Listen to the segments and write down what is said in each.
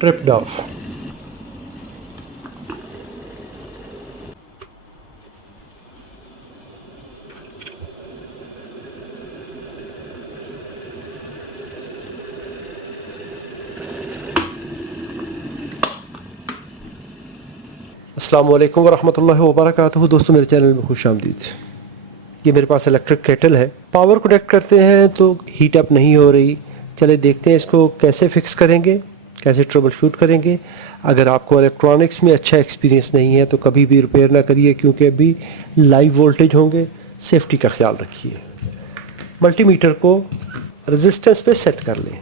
tripped off. अस्सलामु अलैकुम वरहमतुल्लाहि वबरकातुहू। दोस्तों, मेरे चैनल में खुश आमदीद। ये मेरे पास इलेक्ट्रिक केटल है। पावर कनेक्ट करते हैं तो हीट अप नहीं हो रही। चले देखते हैं इसको कैसे फिक्स करेंगे, कैसे ट्रबल शूट करेंगे। अगर आपको इलेक्ट्रॉनिक्स में अच्छा एक्सपीरियंस नहीं है तो कभी भी रिपेयर ना करिए, क्योंकि अभी लाइव वोल्टेज होंगे। सेफ्टी का ख्याल रखिए। मल्टीमीटर को रेजिस्टेंस पे सेट कर लें।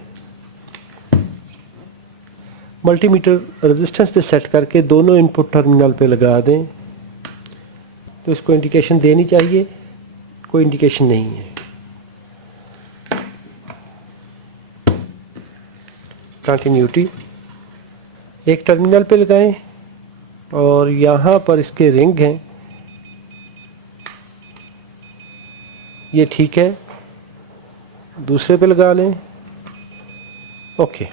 मल्टीमीटर रेजिस्टेंस पे सेट करके दोनों इनपुट टर्मिनल पे लगा दें तो इसको इंडिकेशन देनी चाहिए। कोई इंडिकेशन नहीं है। कंटिन्यूटी एक टर्मिनल पे लगाएं और यहाँ पर इसके रिंग हैं, ये ठीक है। दूसरे पे लगा लें। ओके,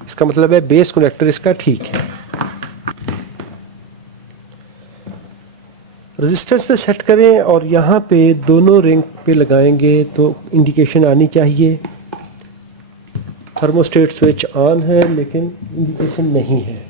इसका मतलब है बेस कनेक्टर इसका ठीक है। रेजिस्टेंस पे सेट करें और यहाँ पे दोनों रिंग पे लगाएंगे तो इंडिकेशन आनी चाहिए। थर्मोस्टेट स्विच ऑन है लेकिन इंडिकेशन नहीं है।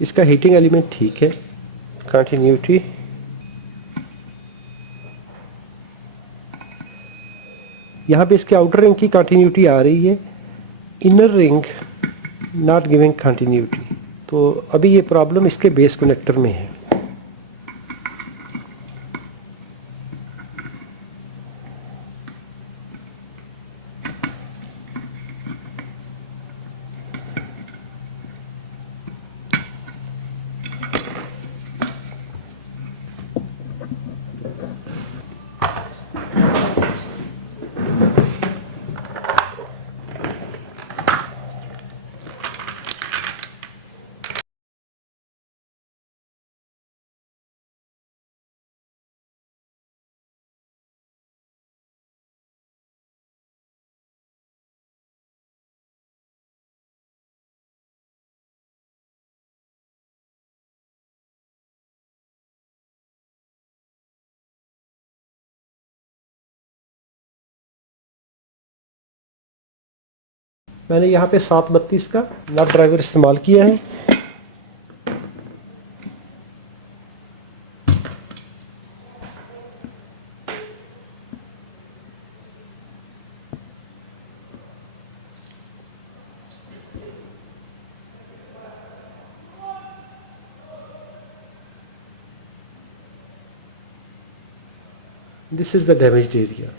इसका हीटिंग एलिमेंट ठीक है। कंटिन्यूटी यहाँ पे इसके आउटर रिंग की कंटिन्यूटी आ रही है, inner ring not giving continuity. तो अभी ये प्रॉब्लम इसके बेस कनेक्टर में है। मैंने यहाँ पे 732 का नट ड्राइवर इस्तेमाल किया है। This is the damaged area.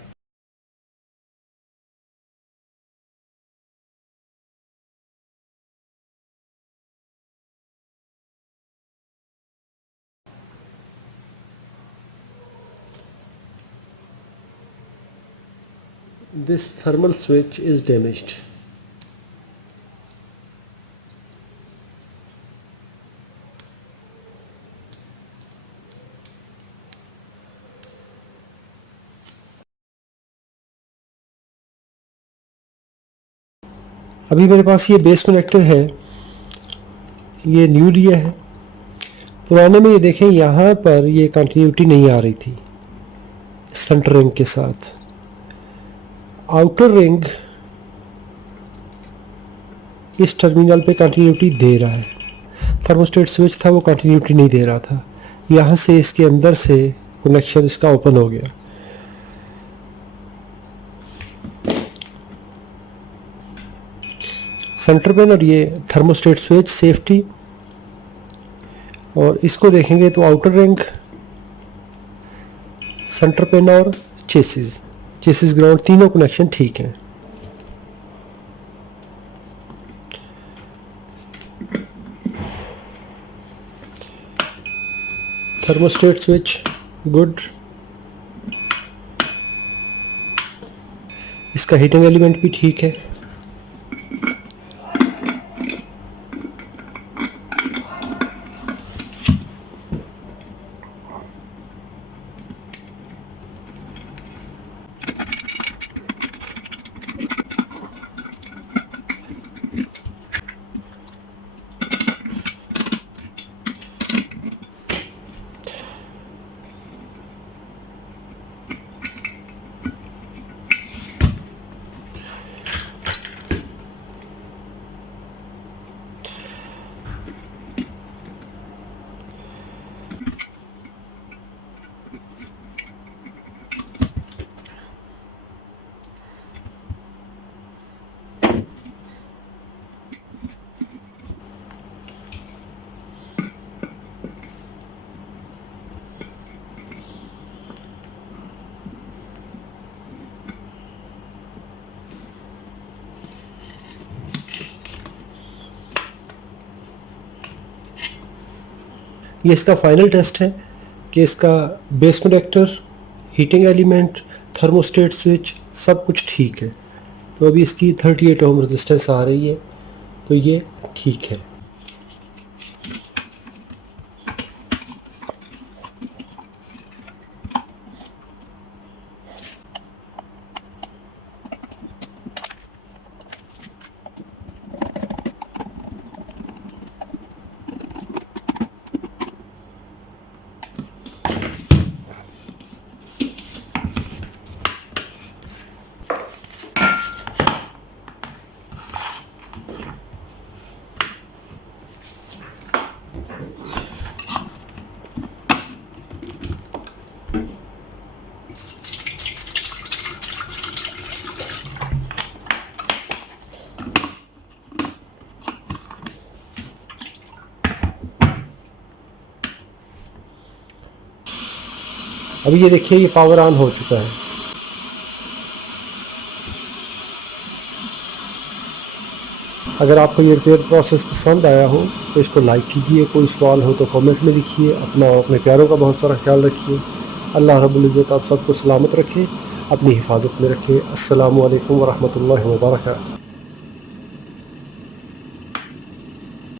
This thermal switch is damaged. अभी मेरे पास ये बेस कनेक्टर है, ये न्यू लिया है। पुराने में ये देखें यहाँ पर ये कंटिन्यूटी नहीं आ रही थी सेंटर रिंग के साथ। आउटर रिंग इस टर्मिनल पे कंटिन्यूटी दे रहा है। थर्मोस्टेट स्विच था वो कंटिन्यूटी नहीं दे रहा था। यहाँ से इसके अंदर से कनेक्शन इसका ओपन हो गया। सेंटर पेन और ये थर्मोस्टेट स्विच सेफ्टी, और इसको देखेंगे तो आउटर रिंग, सेंटर पेन और चेसिस। चेसिस ग्राउंड तीनों कनेक्शन ठीक हैं। Thermostat switch good. इसका हीटिंग एलिमेंट भी ठीक है। ये इसका फाइनल टेस्ट है कि इसका base connector, heating element, thermostat switch सब कुछ ठीक है। तो अभी इसकी 38 ओम रेजिस्टेंस आ रही है, तो ये ठीक है। अभी ये देखिए ये पावर ऑन हो चुका है। अगर आपको ये रिपेयर प्रोसेस पसंद आया हो तो इसको लाइक कीजिए, कोई सवाल हो तो कमेंट में लिखिए। अपना और अपने प्यारों का बहुत सारा ख्याल रखिए। अल्लाह रब्बुल इज़्ज़त आप सबको सलामत रखे, अपनी हिफाजत में रखे। अस्सलामु अलैकुम वरहमतुल्लाहि वबरकातुहू।